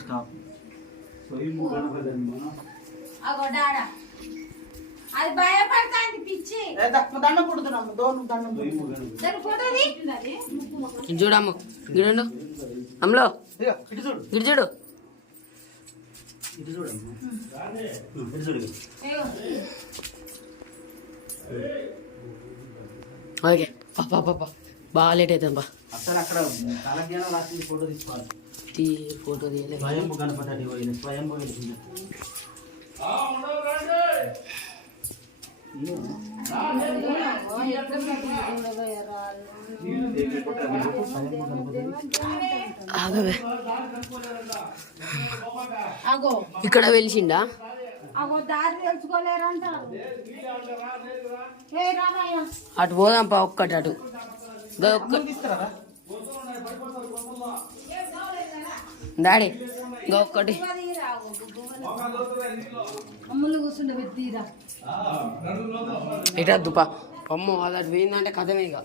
Stop స్వయం గణపతి మనం అగోడాడా అది భయపడతాంది పిచ్చి దండం పుడుతున్నాము దోను దండం దాని ఫోటో తీ చూడమ్మ గిడండు అమ్మలో ఇటు చూడు ఇటు చూడు ఇటు చూడమ్మా ఇటు చూడు ఓకే పాపా పాపా బాగా లేట్ అవుతుంది బా అసలు అక్కడ కాలజ్ఞానం రాసింది ఫోటో తీసుకోవాలి ఫోటో తీయలేదు స్వయం గణపతి అని పోయింది స్వయం పోయింది ఆగవే అగో ఇక్కడ వెలిసిండా అగో దారి తెలుసుకోలేరంటారు ఏ రామయ్య అటు పోదాం పా ఒక్కటి అటు డాడీ ఇంకా ఒక్కటి అమ్ములు కూర్చుండే తీరా ఎటా దుపా అమ్మో అది అటు పోయిందంటే కథమే ఇక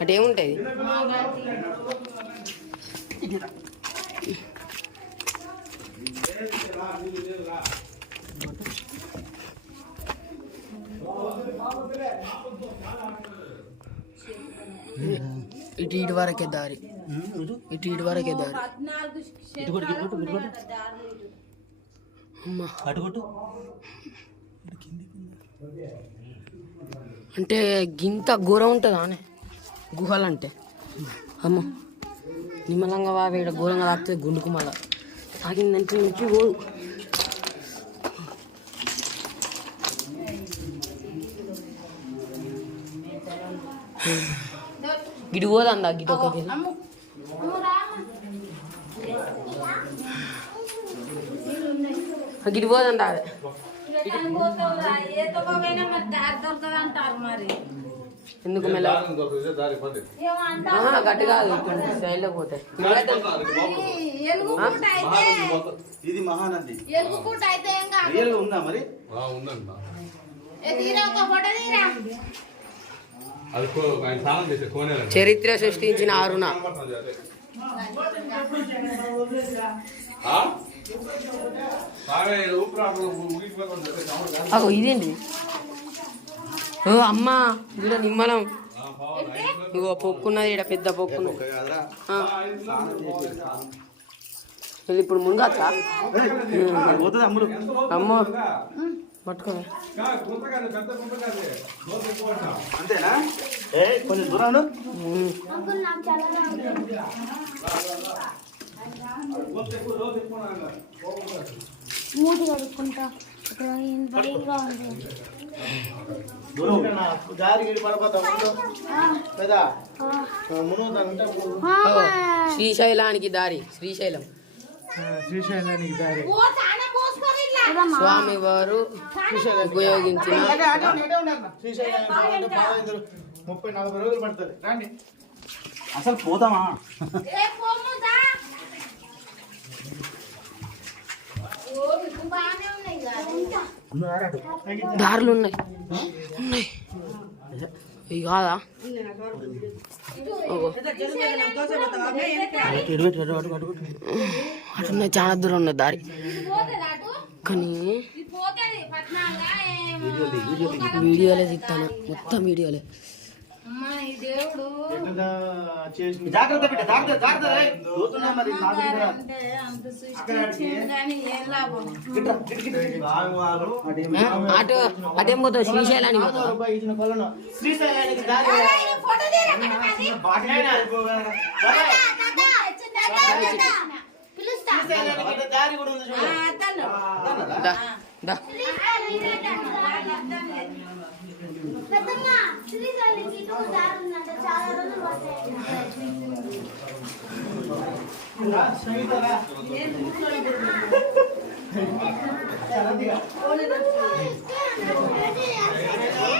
అటు ఏముంటుంది ఇటు వరకే దారి ఇటు వరకే దారి 14 అమ్మా అటుకొట్టు అంటే గింత ఘోరం ఉంటుందా అనే గుహలంటే అమ్మ నిమ్మలంగా వావి ఇక్కడ ఘోరంగా తాకుతుంది గుండుకు మళ్ళా తాగిందంటే ఇంటికి పోదు గిడి పోదందా గిడి ఒక్కకి గిడి పోదందా అదే ఎందుకు మెల్ల గట్టి కాదు సైడ్లో పోతే ఇది మహానది ఉందా మరి చరిత్ర సృష్టించిన అరుణ అగో ఇదేంటి ఓ అమ్మ ఇదిలో నిమ్మలం ఇగో పొక్కున్నది ఇక్కడ పెద్ద పొక్కున్నది ఇది ఇప్పుడు మునగచ్చా అమ్మో పట్టుకో అంతేనా కొంచెం దూరాను మూడు కడుక్కుంటా శ్రీశైలానికి దారి శ్రీశైలం స్వామి వారు ఉపయోగించిన 30-40 రోజులు పడుతుంది రండి అసలు పోతామా దారులు ఉన్నాయి ఉన్నాయి ఇవి కాదా అటున్నాయి చాలా దూరం ఉన్నది దారి కానీ వీడియోలే తీస్తాను మొత్తం వీడియోలే జాగ్రత్త బిడ్డ అటు అటేం పోతావు శ్రీశైలానికి పోతావు శ్రీశైలానికి దారి కూడా ఉంది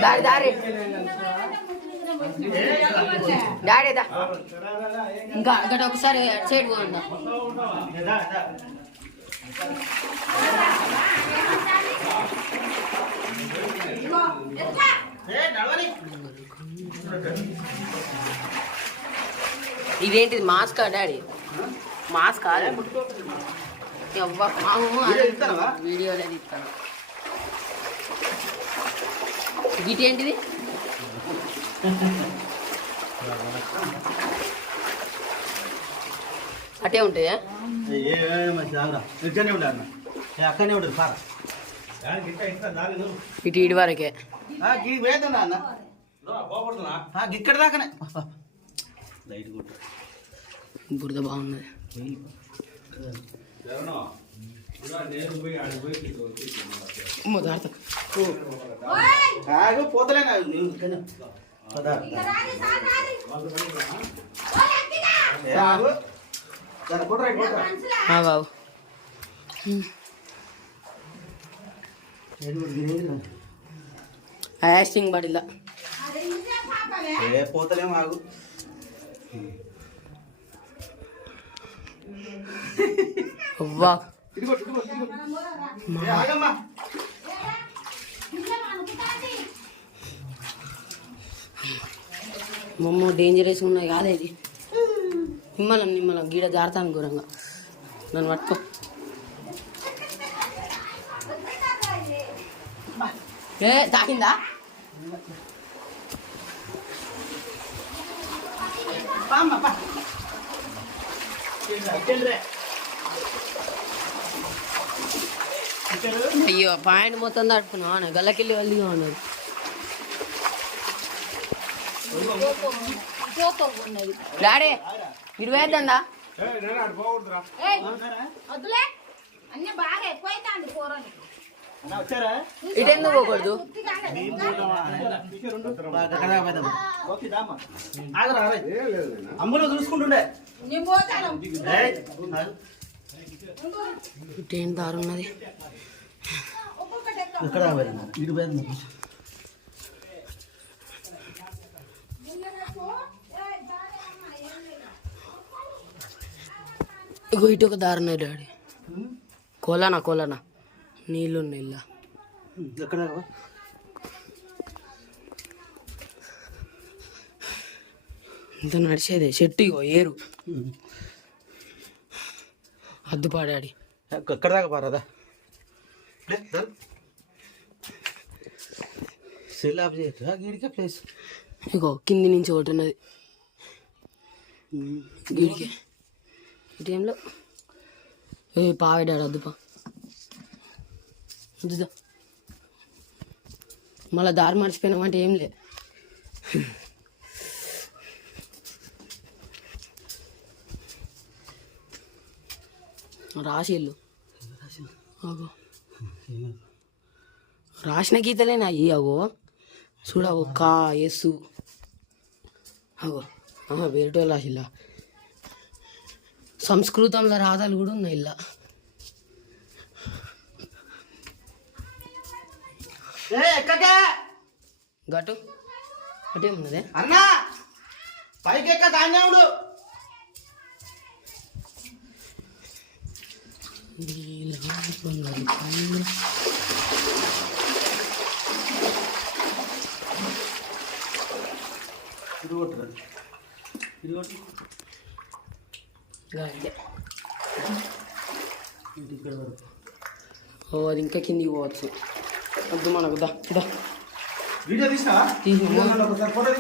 దారి దారి డాడీదా ఇంకా అక్కడ ఒకసారి సైడ్ పోందా ఇదేంటిది మాస్కా డాడీ మాస్క్ కాదు వీడియో ఇస్తావా? వీడియోలో తీస్తాను. గిటి ఏంటిది? అటే ఉంటాయా? మంచి ఆగురా ఇక్కడనే ఉంటారు అన్న అక్కడనే ఉంటుంది పారా ఇటు ఇటు వరకే. వేద్దా అన్న ఇక్కడ దాకానే లైట్ కొట్టు బురద బాగున్నది. ఆగు పోతలేనా పద. ఆగు. జర కొట్టురా, ఇటు కొట్టురా. బాబు యాక్టింగ్ పడిలా. పోతలేము ఆగు. అవ్వా ఇటు కొట్టు, ఇటు కొట్టు, ఇటు కొట్టు. ఆగమ్మా. మమ్మో డేంజరస్ ఉన్నాయి కాదే ఇది. నిమ్మలం గీడ జారుతాను ఘోరంగా. నన్ను పట్టుకో. ఏ తాకిందా? పామ్మా, పా. చెల్లిరే. అయ్యో పాయింట్ మొత్తం తడుపుకున్నా గల్లకెళ్ళి వెళ్ళిగా ఉన్నది. డాడీ ఇటు వేద్దా? వద్దులే అన్నీ బాగా ఎక్కువైతాండి కూరని. అన్న వచ్చారా? ఇటు ఎందుకు పోకూడదు? ఓకే దామ్మా. ఆగరా, అరే. అమ్ములో చూసుకుంటుండే. నేను పోతాను. ఏయ్, ఆగు. ఇటు ఏం దారి ఉన్నది? ఒక్కొక్కటి ఎక్కువ. ఇక్కడ పోయింది, ఇటు పోయింది. ఇగో ఇటు ఒక దారి ఉన్నది డాడీ. కోలనా నీళ్ళు ఉన్నాయి ఇలా. ఎక్కడ ఇంత నడిచేదే చెట్టు ఇగో ఏరు అద్దుపా డాడీ. ఎక్కడ దాకా పారదా? సెల్ ఆఫ్ చేయొచ్చు గీడికే ప్లేస్. ఇగో కింది నుంచి ఒకటి ఉన్నది గీడికి. ఈ టైంలో ఏ పావే డాడీ వద్దుపా వద్దుదా. మళ్ళీ దారి మర్చిపోయినామంటే ఏం లే. రాసిళ్ళు అగో రాసిన గీతలేనా అయ్యి. అగో చూడవు కా ఎస్సు అగో వేరేటో రాసిల్లా. సంస్కృతంలో రాధాలు కూడా ఉన్నాయి ఇలా. గటు అటేమున్నదే అన్నా పైకి ఎక్క ధాన్యముడు. ఓ అది ఇంకా కిందికి పోవచ్చు. వద్దు మనకు దా వీడియో తీసినా తీసి ఒకసారి ఫోటో